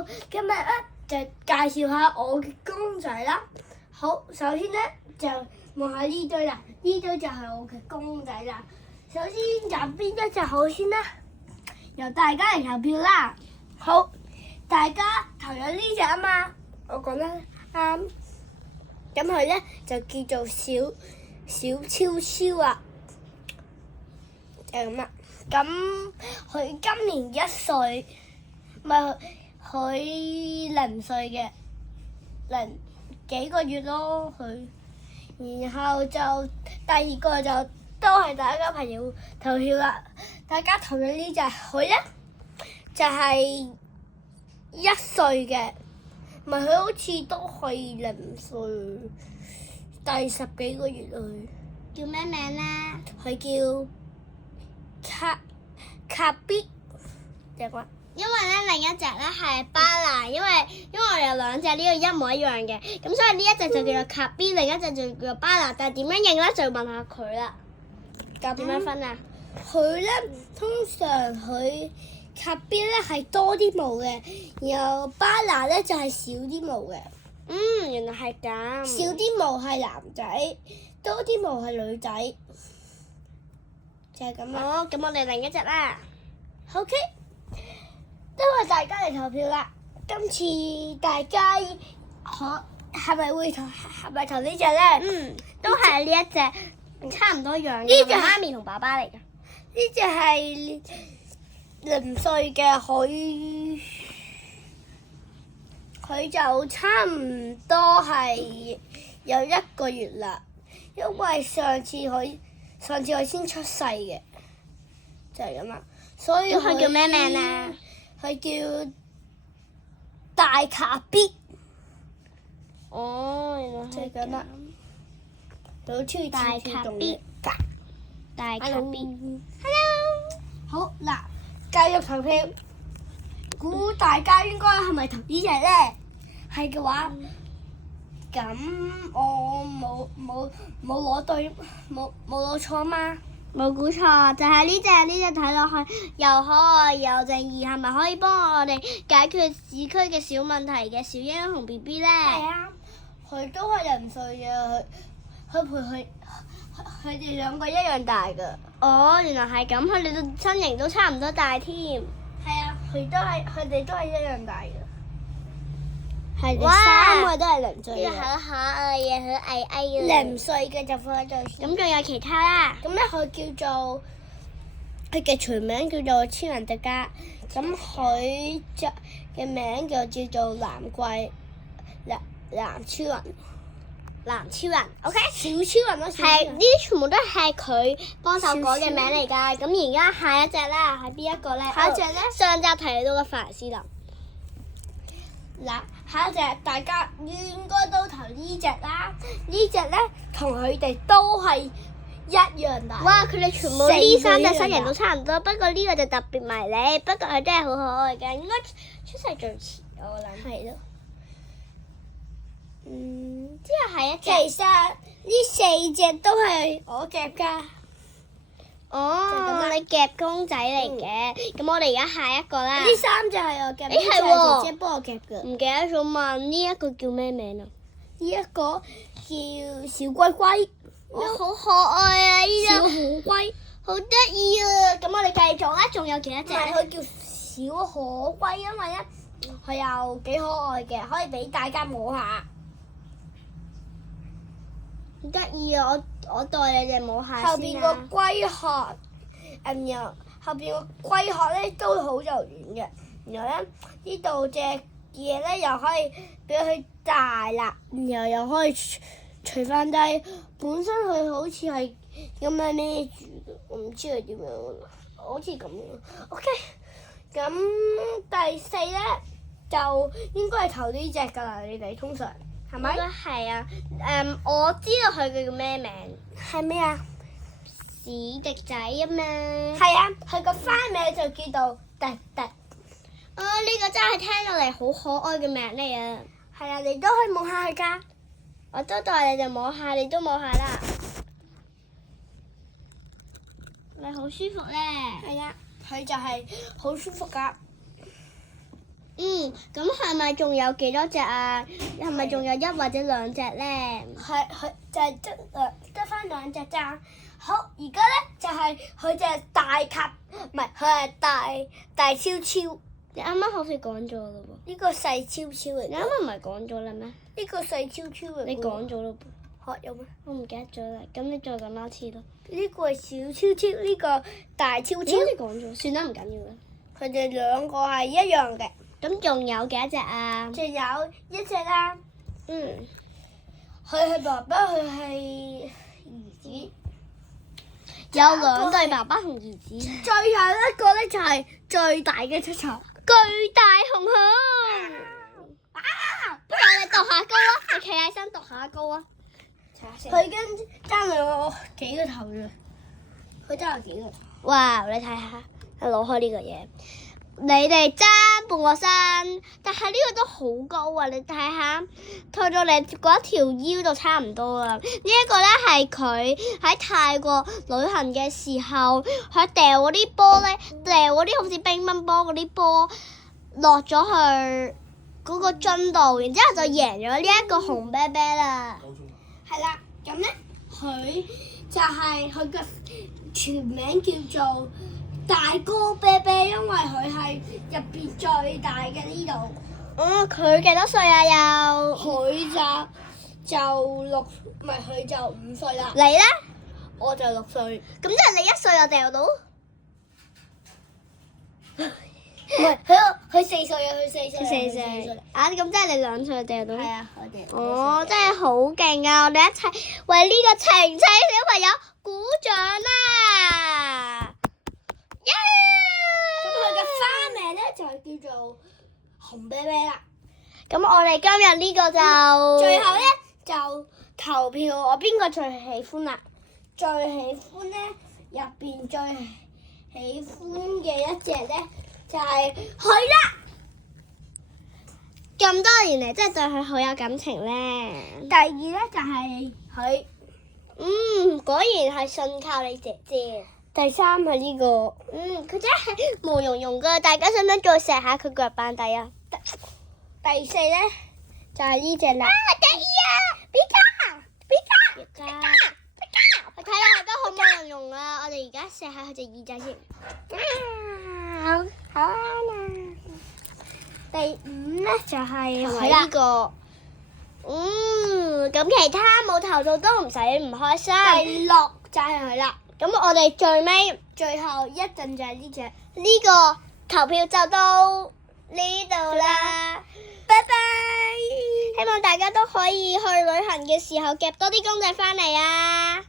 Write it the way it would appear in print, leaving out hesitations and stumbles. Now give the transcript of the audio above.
好，今日咧就介紹下我嘅公仔啦。好，首先咧就望下呢堆啦，呢堆就係我嘅公仔啦。首先揀邊一隻好先啦？由大家嚟投票啦。好，大家投咗呢隻啊嘛，我講得啱。咁佢咧就叫做小超超啊，就係咁啦。咁佢今年1歲，咪佢0歲嘅零幾個月咯佢。然後就第二個就都係大家朋友投票啦。大家投咗呢隻，佢咧就係1歲嘅，咪佢好似都係0歲，第10幾個月佢。叫咩名咧？佢叫卡比，隻骨。因為咧另一隻咧係巴拿，因為我哋有兩隻呢個一模一樣嘅，咁所以呢一隻就叫做卡比，另一隻就叫做巴拿。但係點樣認咧就要問下佢啦。點樣分啊？佢咧通常佢卡比咧係多啲毛嘅，然後巴拿咧就係少啲毛嘅。原來係咁。少啲毛係男仔，多啲毛係女仔，就係咁啦。好，咁我哋另一隻啦。OK，因為大家嚟投票啦。今次大家係咪投呢隻咧？都係呢一隻，差唔多樣嘅。呢隻係媽咪同爸爸嚟嘅。呢隻係0歲嘅，佢就差唔多係有1個月啦，因為上次佢先出世嘅，就係咁啦。所以佢叫咩名啊？佢叫大卡比。哦，原來就係咁啦。好似大卡比。大卡比。Hello。好嗱，繼續投票，估大家應該係咪投呢隻咧？係嘅話，咁我冇攞錯嘛？冇估錯，就係呢隻睇落去又可愛又正義，係咪可以幫我哋解決市區嘅小問題嘅小英雄 BB 咧？係啊，佢都係0歲嘅，佢陪佢哋兩個一樣大㗎。哦，原來係咁，佢哋嘅身形都差唔多大添。係啊，佢哋都係一樣大嘅。係哇3個都係0歲呢個嘅。好可愛嘅，好矮矮嘅。 0歲嘅就放喺度先。咁仲有其他啦？咁咧佢叫做佢嘅全名叫做超人迪迦，咁佢嘅名就叫做藍超人 ，OK？ 小超人咯，小超人係呢啲全部都係佢幫手改嘅名嚟㗎。咁而家下一隻啦，係邊一個咧？下一隻咧上集提到嘅凡士林。嗱，下一隻大家應該都投呢隻啦。呢隻咧同佢哋都係一樣大。哇！佢哋全部呢3隻身形都差唔多，不過呢個就特別迷你，不過佢真係好可愛嘅，應該出世最遲我諗。係咯。之後係一隻。其實呢4隻都係我夾㗎。哦，你夾公仔嚟嘅，咁我哋而家下一個啦。呢3隻係我夾，呢係喎姐姐幫我夾㗎。唔記得咗問呢一個叫咩名啊？呢一個叫小龜龜，好可愛啊！呢小隻虎龜，好得意啊！咁我哋繼續啦，仲有幾多隻？唔係佢叫小可龜，因為咧佢又幾可愛嘅，可以俾大家摸下。好得意啊！我代你哋摸下後邊個先啦。龜殼，然後後邊個龜殼咧都好柔軟嘅，然後咧呢度隻嘢咧又可以俾佢大啦，然後又可以除翻低。本身佢好似係咁樣孭住嘅，我唔知佢點樣，好似咁樣。OK，咁第4咧就應該係投呢隻㗎啦，你哋通常係咪？應該係啊。我知道佢叫咩名，係咩啊？史迪仔啊嘛。係啊，佢個花名就叫做迪迪。呢個真係聽落嚟好可愛嘅名嚟啊！係啊，你都可以摸下佢㗎。我都代你哋摸下，你都摸下啦。咪好舒服咧。係啊，佢就係好舒服㗎。咁係咪仲有幾多隻啊？係咪仲有一或者兩隻咧？係就係得翻兩隻咋。好，而家咧就係佢隻大cap，唔係佢係大超超。你啱啱好似講咗嘞喎。呢個細超超嚟。你啱啱唔係講咗啦咩？呢個細超超嚟。你講咗嘞噃。嚇有咩？我唔記得咗啦，咁你再講多次咯。呢個係小超超，呢個大超超。你講咗，算啦，唔緊要啦。佢哋兩個係一樣嘅。咁仲有幾多隻啊？仲有一隻啦。佢係爸爸，佢係兒子。有兩對爸爸同兒子。最後一個咧就係最大嘅出場。巨大熊熊。不如我哋踱下高啊！你企起身踱下高啊！佢跟爭兩個幾個頭嘅，佢爭有幾個頭。哇！你睇下，我攞開呢個嘢，你哋爭半個身，但係呢個都好高啊！你睇下，拖到你嗰條腰就差唔多啦。呢一個咧係佢喺泰國旅行嘅時候，佢掉嗰啲波咧，掉嗰啲好似乒乓波嗰啲波落咗去嗰個樽度，然之後就贏咗呢一個紅啤啤啦。係啦，咁咧佢就係佢嘅全名叫做大哥啤啤，因為佢係入邊最大嘅呢度。佢幾多歲啊？又佢就六，唔係佢就5歲啦。你咧？我就6歲。咁即係你1歲就掉到？唔係佢4歲啊！佢4歲。啊！咁即係你2歲就掉到？係啊，我哋。真係好勁啊！我哋一齊為呢個晴晴小朋友鼓掌啦！耶！咁佢嘅花名咧就係叫做紅啤啤啦。咁我哋今日呢個就最後咧就投票，我邊個最喜歡啦？最喜歡咧入邊最喜歡嘅一隻咧就係佢啦。咁多年嚟，真係對佢好有感情咧。第二咧就係佢。果然係信靠你姐姐。第三係呢個。佢真係毛茸茸噶，大家想唔想再錫下佢腳板底啊？第四咧就係呢隻啦。得意啊！比卡，你睇下佢而家好毛茸茸啊！我哋而家錫下佢隻耳仔先。好啦。第5咧就係係呢個。咁其他冇投到都唔使唔開心。第6就係佢啦。咁我哋最後一陣就係呢隻。呢個投票就到呢度啦。拜拜。希望大家都可以去旅行嘅時候夾多啲公仔返嚟啊！